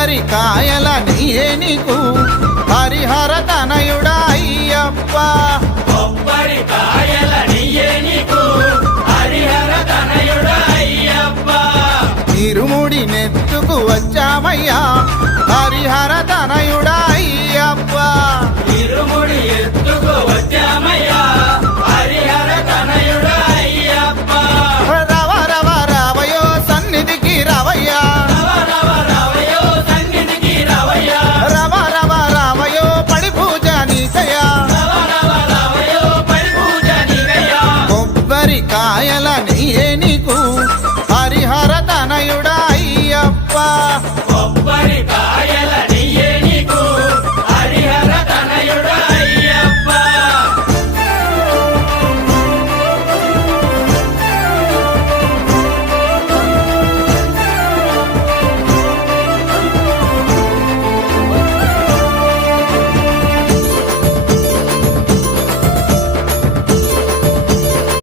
కొబ్బరికాయల నీయే నీకు హరిహర తనయుడా అయ్యప్ప కొబ్బరికాయల నీయే నీకు హరిహర తనయుడా అయ్యప్ప ఇరుముడి నెత్తుకు వచ్చామయ్యా హరిహర తనయుడా